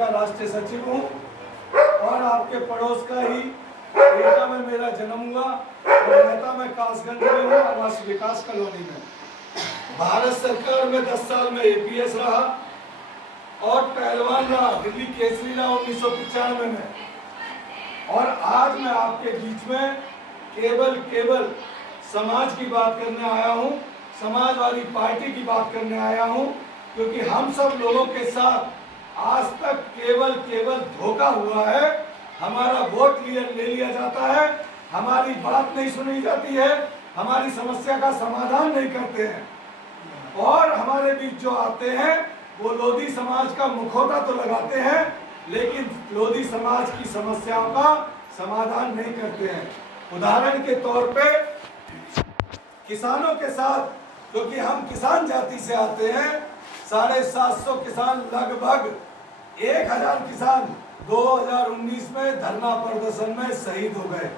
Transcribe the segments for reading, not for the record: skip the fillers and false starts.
का राष्ट्रीय सचिव हूँ और आपके पड़ोस का ही एटा में मेरा जन्म हुआ और रहता मैं कासगंज में हूँ, आवास विकास कॉलोनी में। भारत सरकार में 10 साल में APS रहा और पहलवान रहा, दिल्ली केसरी रहा 1995 में। और आज मैं आपके बीच में केवल समाज की बात करने आया हूँ, समाजवादी पार्टी की बात करने आया हूँ, क्योंकि हम सब लोगों के साथ आज तक केवल धोखा हुआ है। हमारा वोट ले लिया जाता है, हमारी बात नहीं सुनी जाती है, हमारी समस्या का समाधान नहीं करते हैं और हमारे बीच जो आते हैं वो लोधी समाज का मुखौटा तो लगाते हैं, लेकिन लोधी समाज की समस्याओं का समाधान नहीं करते हैं। उदाहरण के तौर पे किसानों के साथ, क्योंकि हम किसान जाति से आते हैं, 750 किसान, लगभग 1000 किसान 2019 में धरना प्रदर्शन में शहीद हो गए।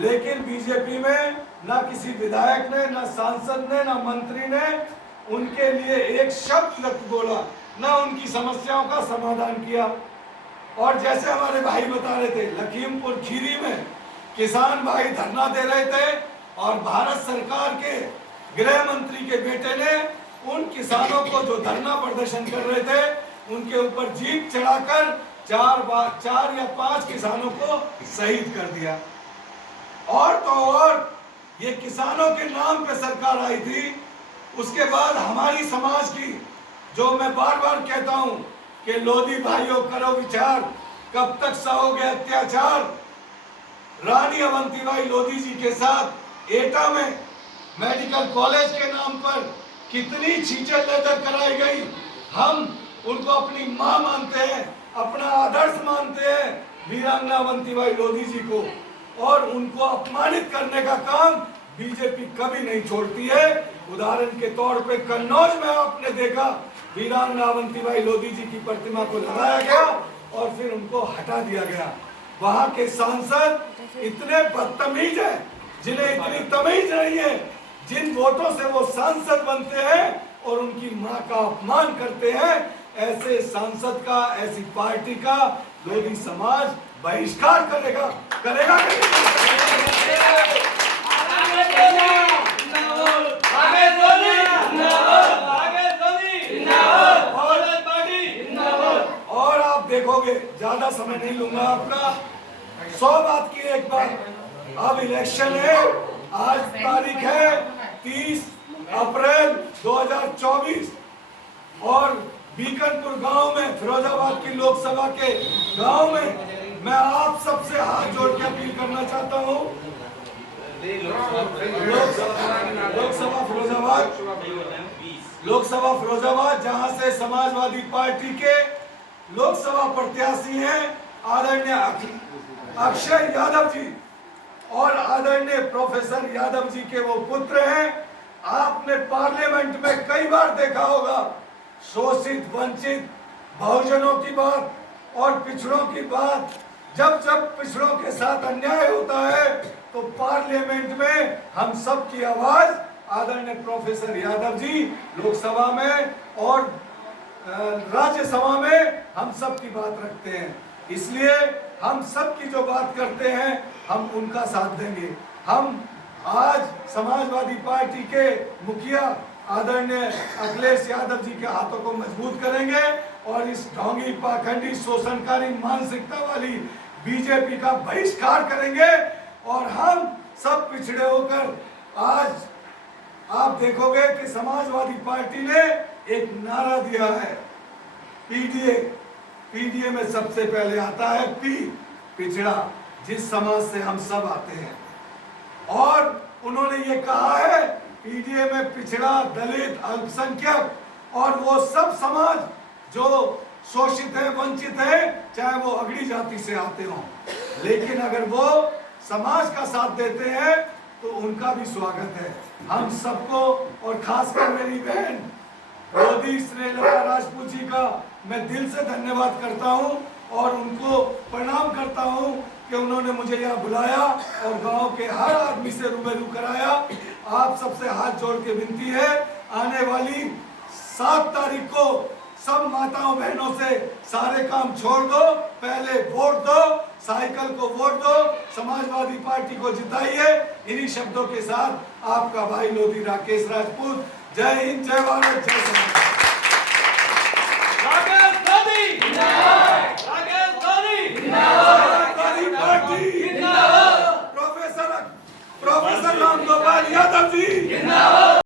लेकिन बीजेपी में ना किसी विधायक ने, ना सांसद ने, ना मंत्री ने उनके लिए एक शब्द तक बोला, ना उनकी समस्याओं का समाधान किया। और जैसे हमारे भाई बता रहे थे, लखीमपुर खीरी में किसान भाई धरना दे रहे थे और भारत सरकार के गृह मंत्री के बेटे ने उन किसानों को जो धरना प्रदर्शन कर रहे थे उनके ऊपर जीप चढ़ाकर 4 या 5 किसानों को शहीद कर दिया। और तो और ये किसानों के नाम पे सरकार आई थी। उसके बाद हमारी समाज की, जो मैं बार बार कहता हूं कि लोधी भाइयों करो विचार, कब तक सहोगे अत्याचार। रानी अवंतीबाई लोधी जी के साथ एटा में मेडिकल कॉलेज के नाम पर कितनी चीजें लेकर कराई गई। हम उनको अपनी मां मानते हैं, अपना आदर्श मानते हैं वीरांगना अवंतीबाई लोधी जी को, और उनको अपमानित करने का काम बीजेपी कभी नहीं छोड़ती है। उदाहरण के तौर पे कन्नौज में आपने देखा वीरांगना अवंतीबाई लोधी जी की प्रतिमा को लगाया गया और फिर उनको हटा दिया गया। वहां के सांसद इतने बदतमीज हैं, जिन्हें इतनी तमीज नहीं है, जिन वोटों से वो सांसद बनते हैं और उनकी मां का अपमान करते हैं, ऐसे सांसद का, ऐसी पार्टी का लोधी समाज बहिष्कार करेगा। और आप देखोगे, ज्यादा समय नहीं लूंगा आपका, 100 बात की एक बात, अब इलेक्शन है, आज तारीख है 30 अप्रैल 2024 और बीकनपुर गांव में, फिरोजाबाद की लोकसभा के गांव में मैं आप सबसे हाथ जोड़ के अपील करना चाहता हूं। लोकसभा फिरोजाबाद, जहां से समाजवादी पार्टी के लोकसभा प्रत्याशी हैं आदरणीय अक्षय यादव जी और आदरणीय प्रोफेसर यादव जी के वो पुत्र हैं। आपने पार्लियामेंट में कई बार देखा होगा, शोषित वंचित बहुजनों की बात और पिछड़ों की बात, जब पिछड़ों के साथ अन्याय होता है तो पार्लियामेंट में हम सब की आवाज आदरणीय प्रोफेसर यादव जी लोकसभा में और राज्यसभा में हम सब की बात रखते हैं। इसलिए हम सब की जो बात करते हैं हम उनका साथ देंगे। हम आज समाजवादी पार्टी के मुखिया आदरणीय अखिलेश यादव जी के हाथों को मजबूत करेंगे और इस ढोंगी, पाखंडी, शोषणकारी मानसिकता वाली बीजेपी का बहिष्कार करेंगे। और हम सब पिछड़े होकर, आज आप देखोगे कि समाजवादी पार्टी ने एक नारा दिया है, पीडीए में सबसे पहले आता है पी, पिछड़ा, जिस समाज से हम सब आते हैं। और उन्होंने ये कहा है पीडीए में पिछड़ा, दलित, अल्पसंख्यक और वो सब समाज जो शोषित है, वंचित है, चाहे वो अगड़ी जाति से आते हों, लेकिन अगर वो समाज का साथ देते हैं तो उनका भी स्वागत है। हम सबको, और खासकर मेरी बहन लोधी श्रीलता राजपूत जी का मैं दिल से धन्यवाद करता हूं और उनको प्रणाम करता हूं कि उन्होंने मुझे यहाँ बुलाया और गांव के हर आदमी से रूबरू कराया। आप सबसे हाथ जोड़ के विनती है, आने वाली 7 तारीख को सब माताओं बहनों से सारे काम छोड़ दो, पहले वोट दो, साइकिल को वोट दो, समाजवादी पार्टी को जिताइए। इन्हीं शब्दों के साथ आपका भाई लोधी राकेश राजपूत। जय हिंद, जय भारत, जय समाज।